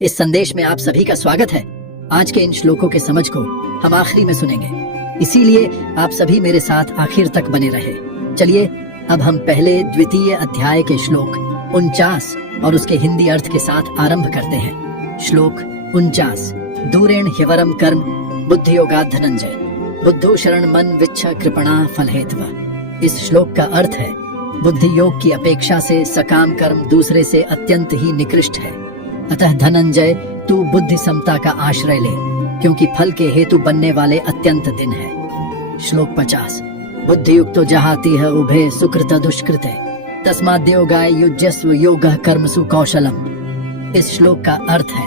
इस संदेश में आप सभी का स्वागत है। आज के इन श्लोकों के समझ को हम आखिरी में सुनेंगे, इसीलिए आप सभी मेरे साथ आखिर तक बने रहे। चलिए अब हम पहले द्वितीय अध्याय के श्लोक 49 और उसके हिंदी अर्थ के साथ आरंभ करते हैं। श्लोक 49। दूरेण ह्यवरम कर्म बुद्धियोगात् धनंजय बुद्धो शरण मन विच्छ कृपणा फलहेतव। इस श्लोक का अर्थ है, बुद्धि योग की अपेक्षा से सकाम कर्म दूसरे से अत्यंत ही निकृष्ट है। अतः धनंजय, तू बुद्धि समता का आश्रय ले, क्योंकि फल के हेतु बनने वाले अत्यंत दिन है। श्लोक 50। बुद्धि युक्तो जहाति है उभे सुकृत दुष्कृते तस्माद्योगाय युज्यस्व योगः कर्मसु कौशलम। इस श्लोक का अर्थ है,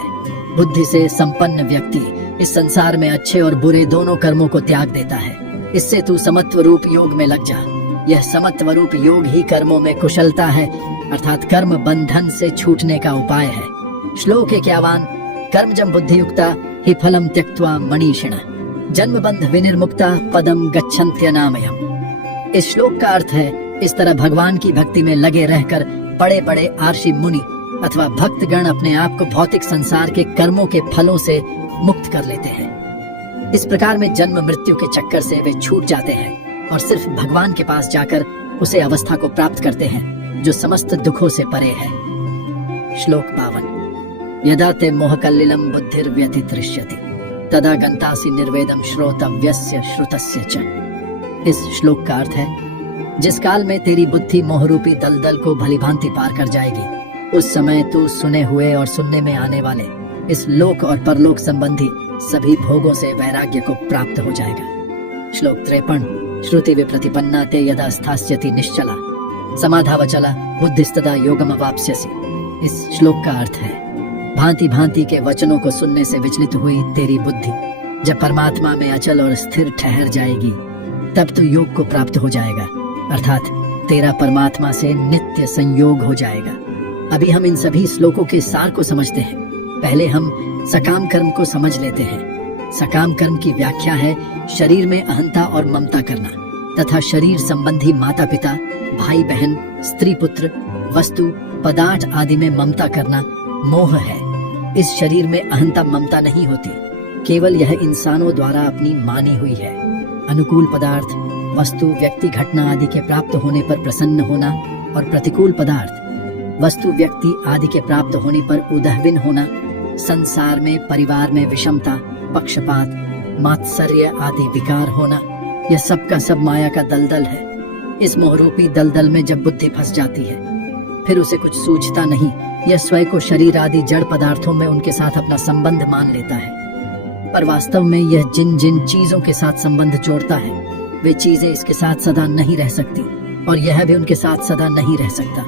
बुद्धि से संपन्न व्यक्ति इस संसार में अच्छे और बुरे दोनों कर्मों को त्याग देता है। इससे तू समत्व रूप योग में लग जा। यह समत्व रूप योग ही कर्मों में कुशलता है, अर्थात कर्म बंधन से छूटने का उपाय है। श्लोक 51। कर्मजं बुद्धियुक्ता हि फलं त्यक्त्वा मनीषिणः जन्म बंध विनिर्मुक्ता पदम गच्छन्त्यनामयम्। इस श्लोक का अर्थ है, इस तरह भगवान की भक्ति में लगे रहकर बड़े बड़े आर्षि मुनि अथवा भक्तगण अपने आप को भौतिक संसार के कर्मों के फलों से मुक्त कर लेते हैं। इस प्रकार में जन्म मृत्यु के चक्कर से वे छूट जाते हैं और सिर्फ भगवान के पास जाकर उसे अवस्था को प्राप्त करते हैं जो समस्त दुखों से परे है। श्लोक 52। यदा ते मोहकल्लिलं बुद्धिर्व्यतितृष्यति तदा गन्तासि निर्वेदं श्रोतव्यस्य श्रुतस्य च। इस श्लोक का अर्थ है, जिस काल में तेरी बुद्धि मोहरूपी दलदल को भलीभांति पार कर जाएगी, उस समय तू सुने हुए और सुनने में आने वाले इस लोक और परलोक संबंधी सभी भोगों से वैराग्य को प्राप्त हो जाएगा। श्लोक 53। श्रुति विप्रतिपन्ना ते यदा स्थास्यति निश्चला समाधावचला बुद्धिस्तदा योगम अवाप्स्यसि। इस श्लोक का अर्थ है, भांति भांति के वचनों को सुनने से विचलित हुई तेरी बुद्धि जब परमात्मा में अचल और स्थिर ठहर जाएगी, तब तू योग को प्राप्त हो जाएगा, अर्थात तेरा परमात्मा से नित्य संयोग हो जाएगा। अभी हम इन सभी श्लोकों के सार को समझते हैं। पहले हम सकाम कर्म को समझ लेते हैं। सकाम कर्म की व्याख्या है, शरीर में अहंता और ममता करना तथा शरीर संबंधी माता पिता, भाई बहन, स्त्री पुत्र, वस्तु, पदार्थ आदि में ममता करना मोह है। इस शरीर में अहंता ममता नहीं होती, केवल यह इंसानों द्वारा अपनी मानी हुई है। अनुकूल पदार्थ, वस्तु, व्यक्ति, घटना आदि के प्राप्त होने पर प्रसन्न होना और प्रतिकूल पदार्थ, वस्तु, व्यक्ति आदि के प्राप्त होने पर उदहविन होना, संसार में परिवार में विषमता, पक्षपात, मात्सर्य आदि विकार होना, यह सब का सब माया का दलदल है। इस मोहरूपी दलदल में जब बुद्धि फंस जाती है, फिर उसे कुछ सूझता नहीं। यह स्वयं को शरीर आदि जड़ पदार्थों में उनके साथ अपना संबंध मान लेता है, पर वास्तव में यह जिन जिन चीजों के साथ संबंध जोड़ता है, वे चीजें इसके साथ सदा नहीं रह सकती और यह भी उनके साथ सदा नहीं रह सकता।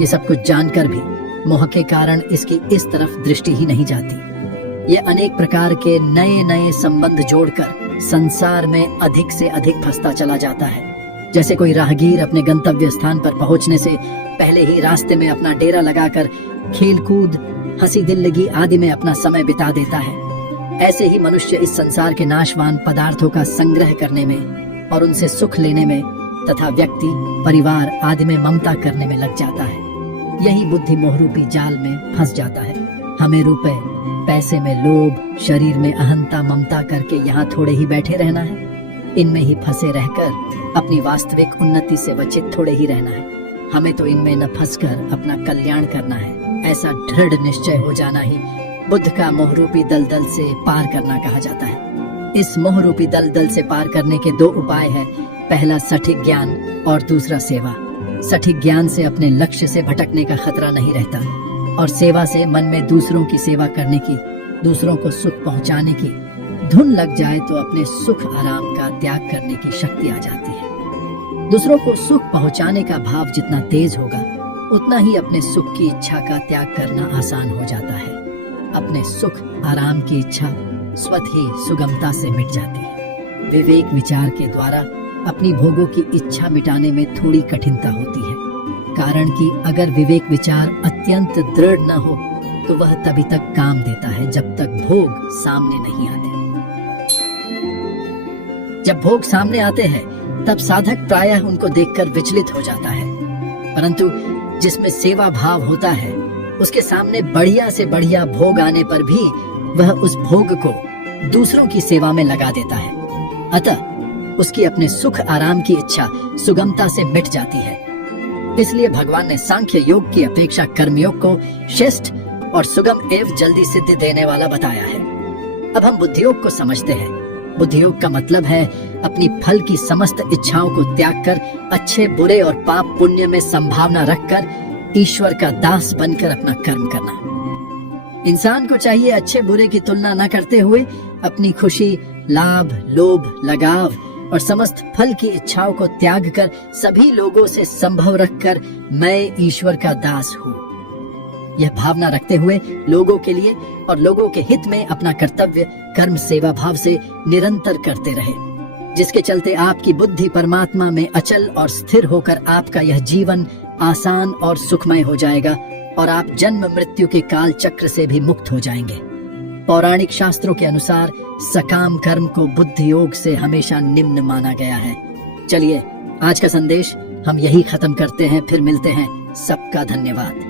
ये सब कुछ जानकर भी मोह के कारण इसकी इस तरफ दृष्टि ही नहीं जाती। ये अनेक प्रकार के नए नए संबंध जोड़कर संसार में अधिक से अधिक फंसता चला जाता है। जैसे कोई राहगीर अपने गंतव्य स्थान पर पहुंचने से पहले ही रास्ते में अपना डेरा लगाकर खेल कूद, हंसी दिल्लगी आदि में अपना समय बिता देता है, ऐसे ही मनुष्य इस संसार के नाशवान पदार्थों का संग्रह करने में और उनसे सुख लेने में तथा व्यक्ति, परिवार आदि में ममता करने में लग जाता है। यही बुद्धि मोहरूपी जाल में फंस जाता है। हमें रुपए पैसे में लोभ, शरीर में अहंता ममता करके यहाँ थोड़े ही बैठे रहना है, इनमें ही फंसे रहकर अपनी वास्तविक उन्नति से वंचित थोड़े ही रहना है। हमें तो इनमें न फंसकर अपना कल्याण करना है। ऐसा दृढ़ निश्चय हो जाना ही बुद्ध का मोहरूपी दलदल से पार करना कहा जाता है। इस मोहरूपी दलदल से पार करने के दो उपाय हैं, पहला सठिक ज्ञान और दूसरा सेवा। सठिक ज्ञान से अपने लक्ष्य से भटकने का खतरा नहीं रहता और सेवा से मन में दूसरों की सेवा करने की, दूसरों को सुख पहुंचाने की धुन लग जाए तो अपने सुख आराम का त्याग करने की शक्ति आ जाती है। दूसरों को सुख पहुंचाने का भाव जितना तेज होगा, उतना ही अपने सुख की इच्छा का त्याग करना आसान हो जाता है। अपने सुख आराम की इच्छा स्वतः ही सुगमता से मिट जाती है। विवेक विचार के द्वारा अपनी भोगों की इच्छा मिटाने में थोड़ी कठिनता होती है, कारण कि अगर विवेक विचार अत्यंत दृढ़ न हो तो वह तभी तक काम देता है जब तक भोग सामने नहीं आते। जब भोग सामने आते हैं तब साधक प्रायः उनको देखकर विचलित हो जाता है, परंतु जिसमें सेवा भाव होता है उसके सामने बढ़िया से बढ़िया भोग आने पर भी वह उस भोग को दूसरों की सेवा में लगा देता है। अतः उसकी अपने सुख आराम की इच्छा सुगमता से मिट जाती है। इसलिए भगवान ने सांख्य योग की अपेक्षा कर्मयोग को श्रेष्ठ और सुगम एवं जल्दी सिद्धि देने वाला बताया है। अब हम बुद्धियोग को समझते हैं। बुद्धियोग का मतलब है अपनी फल की समस्त इच्छाओं को त्याग कर अच्छे बुरे और पाप पुण्य में संभावना रखकर ईश्वर का दास बनकर अपना कर्म करना। इंसान को चाहिए अच्छे बुरे की तुलना न करते हुए अपनी खुशी, लाभ, लोभ, लगाव और समस्त फल की इच्छाओं को त्याग कर सभी लोगों से संभव रखकर मैं ईश्वर का दास हूँ, यह भावना रखते हुए लोगों के लिए और लोगों के हित में अपना कर्तव्य कर्म सेवा भाव से निरंतर करते रहे, जिसके चलते आपकी बुद्धि परमात्मा में अचल और स्थिर होकर आपका यह जीवन आसान और सुखमय हो जाएगा और आप जन्म मृत्यु के काल चक्र से भी मुक्त हो जाएंगे। पौराणिक शास्त्रों के अनुसार सकाम कर्म को बुद्धि योग से हमेशा निम्न माना गया है। चलिए आज का संदेश हम यही खत्म करते हैं, फिर मिलते हैं। सबका धन्यवाद।